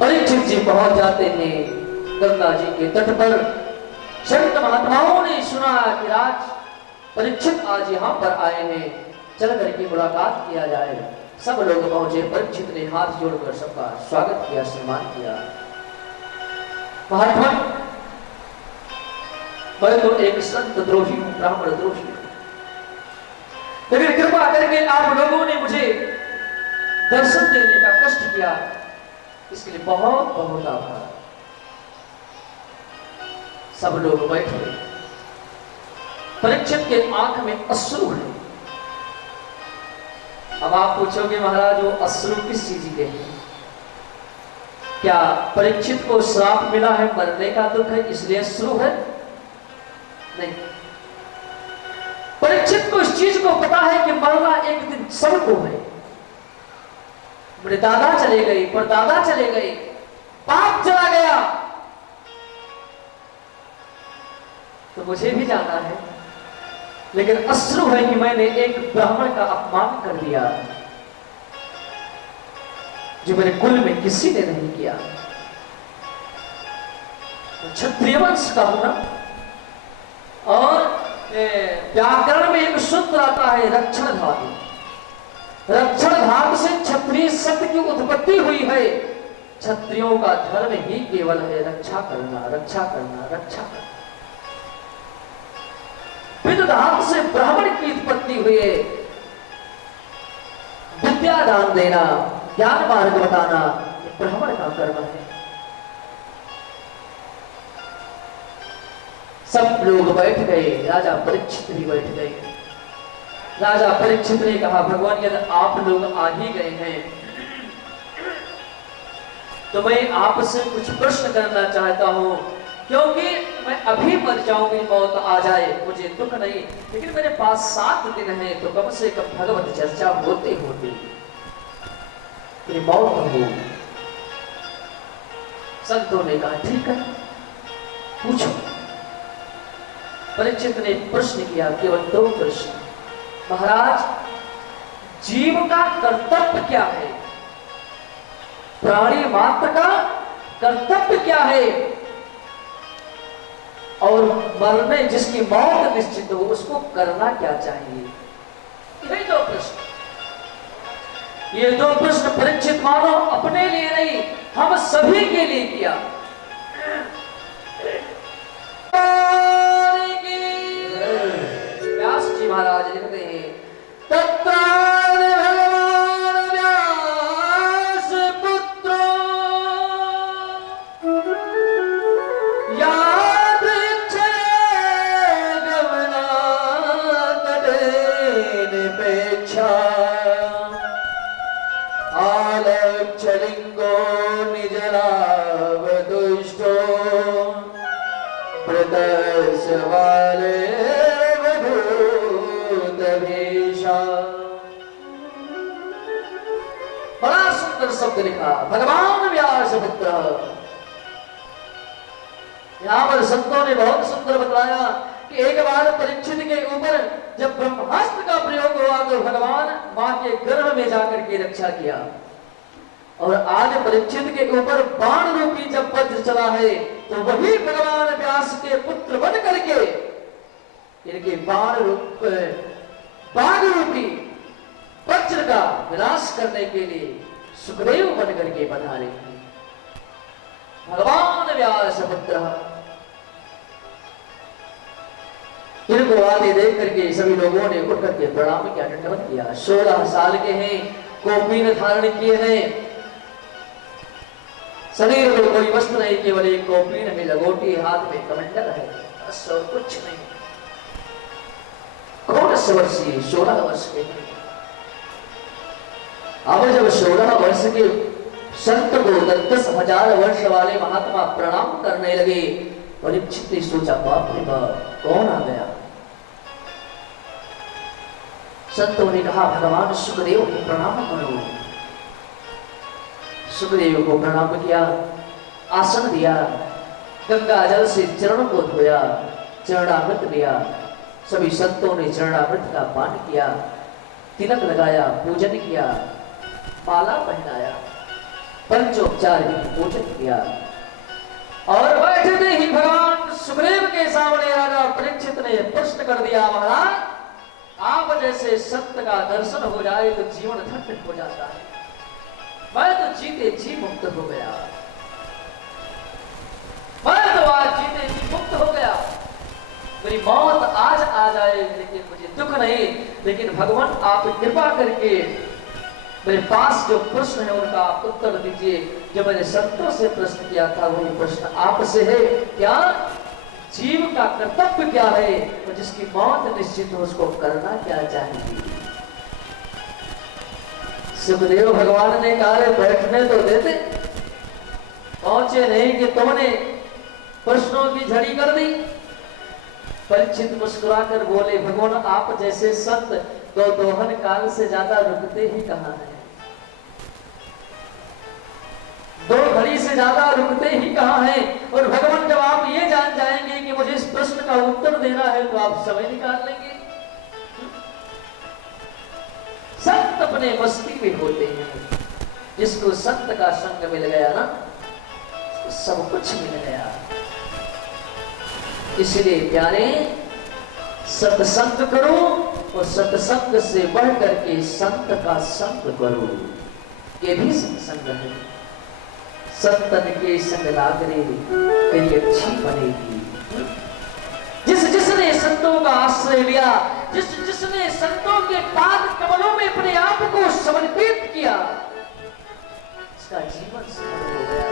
परीक्षित जी पहुंच जाते हैं गंगा जी के तट पर। संत महात्माओं ने सुना कि राज परीक्षित आज यहाँ पर आए हैं, चल करके मुलाकात किया जाए। सब लोग पहुंचे। परीक्षित ने हाथ जोड़कर सबका स्वागत किया, सम्मान किया। महात्मा, मैं तो एक संत द्रोही हूं, ब्राह्मण द्रोही हूं, लेकिन कृपा करके आप लोगों ने मुझे दर्शन देने का कष्ट किया, इसके लिए बहुत बहुत आभार। सब लोग बैठे। परीक्षित के आंख में अश्रु है। अब आप पूछोगे महाराज वो अश्रु किस चीज के हैं? क्या परीक्षित को श्राप मिला है, मरने का दुख है इसलिए अश्रु है? नहीं, परीक्षित को इस चीज को पता है कि मरना एक दिन सबको है। मेरे दादा चले गए, परदादा चले गए, बाप चला गया, तो मुझे भी जाना है। लेकिन अश्रु है कि मैंने एक ब्राह्मण का अपमान कर दिया जो मेरे कुल में किसी ने नहीं किया। क्षत्रिय वंश का होना, और व्याकरण में एक सूत्र आता है रक्षण धातु। रक्षण धातु से क्षत्रिय शब्द की उत्पत्ति हुई है। क्षत्रियों का धर्म ही केवल है रक्षा करना, रक्षा करना, रक्षा करना। विद धातु से ब्राह्मण की उत्पत्ति हुई है। विद्या दान देना, ज्ञान मार्ग बताना, ब्राह्मण का कर्म है। सब लोग बैठ गए, राजा परीक्षित भी बैठ गए। राजा परीक्षित ने कहा, भगवान यदि आप लोग आ ही गए हैं तो मैं आपसे कुछ प्रश्न करना चाहता हूं, क्योंकि मैं अभी मर जाऊंगी, मौत आ जाए मुझे दुख नहीं, लेकिन मेरे पास 7 दिन है, तो कम से कम भगवत चर्चा होते होते ये मौत हो। संतों ने कहा ठीक है, पूछो। परीक्षित ने प्रश्न किया, केवल 2 प्रश्न। महाराज, जीव का कर्तव्य क्या है? प्राणी मात्र का कर्तव्य क्या है? और मरने जिसकी मौत निश्चित हो उसको करना क्या चाहिए? यही 2 प्रश्न। ये 2 प्रश्न परीक्षित मानो अपने लिए नहीं, हम सभी के लिए किया। व्यास जी महाराज लिखते हैं, तत्राण भगवान व्यास पुत्र यादृच्छे गमना तदेनिपेक्षा आलक्षलिंगो निजलावदुष्टो प्रदर्शवाले शब्द लिखा, भगवान व्यास पुत्र। यहां पर संतों ने बहुत सुंदर बताया कि एक बार परीक्षित के ऊपर जब ब्रह्मास्त्र का प्रयोग हुआ तो भगवान मां के गर्भ में जाकर के रक्षा किया, और आज परीक्षित के ऊपर बाण रूपी जब वज्र चला है तो वही भगवान व्यास के पुत्र बन करके इनके बाण रूपी वज्र का विनाश करने के लिए सुखदेव बन करके पधारे भगवान व्यास पुत्र। इनको आते देख करके सभी लोगों ने उठ करके प्रणाम किया, दंडवत किया। 16 साल के हैं, कौपीन धारण किए हैं, शरीर में कोई वस्त्र नहीं, केवल एक कौपीन में लगोटी, हाथ में कमंडल है, बस और कुछ नहीं। कौन वर्षीय 16 वर्ष के हैं। अब जब 16 वर्ष के संत को 10,000 वर्ष वाले महात्मा प्रणाम करने लगे, परीक्षित ने सोचा बाप रे बाप कौन आ गया। संतों ने कहा भगवान सुखदेव को प्रणाम करो। सुखदेव को प्रणाम किया, आसन दिया, गंगा जल से चरण को धोया, चरणामृत लिया। सभी संतों ने चरणामृत का पान किया, तिलक लगाया, पूजन किया, माला पहनाया। पंचोपचार पूजन किया और बैठते ही भगवान सुग्रीव के सामने राजा परीक्षित ने प्रश्न कर दिया, महाराज आप जैसे संत का दर्शन हो जाए तो जीवन धन्य हो जाता है, मैं तो जीते जी मुक्त हो गया, मैं तो आज जीते जी मुक्त हो गया, मेरी मौत आज आ जाए लेकिन मुझे दुख नहीं, लेकिन भगवान आप कृपा करके मेरे पास जो प्रश्न है उनका उत्तर दीजिए। जो मैंने संतों से प्रश्न किया था वही प्रश्न आपसे है, क्या जीव का कर्तव्य क्या है और जिसकी मौत निश्चित हो उसको करना क्या चाहिए। सुखदेव भगवान ने कहा बैठने तो देते, पहुंचे नहीं कि तुमने प्रश्नों की झड़ी कर दी। परीक्षित मुस्कुराकर बोले, भगवान आप जैसे संत तो दोहन काल से ज्यादा रुकते ही कहां है, दो घड़ी से ज्यादा रुकते ही कहां है। और भगवान जब आप ये जान जाएंगे कि मुझे इस प्रश्न का उत्तर देना है तो आप समय निकाल लेंगे। संत अपने मस्ती में होते हैं, जिसको संत का संग मिल गया ना सब कुछ मिल गया। इसलिए प्यारे सत्संग करो और सत्संग से बढ़ करके संत का संग करो, ये भी सत्संग है। संतन के संग लागरे तेरी अच्छी बनेगी। जिसने संतों का आश्रय लिया, जिसने संतों के पाद कमलों में अपने आप को समर्पित किया, इसका जीवन सफल हो गया।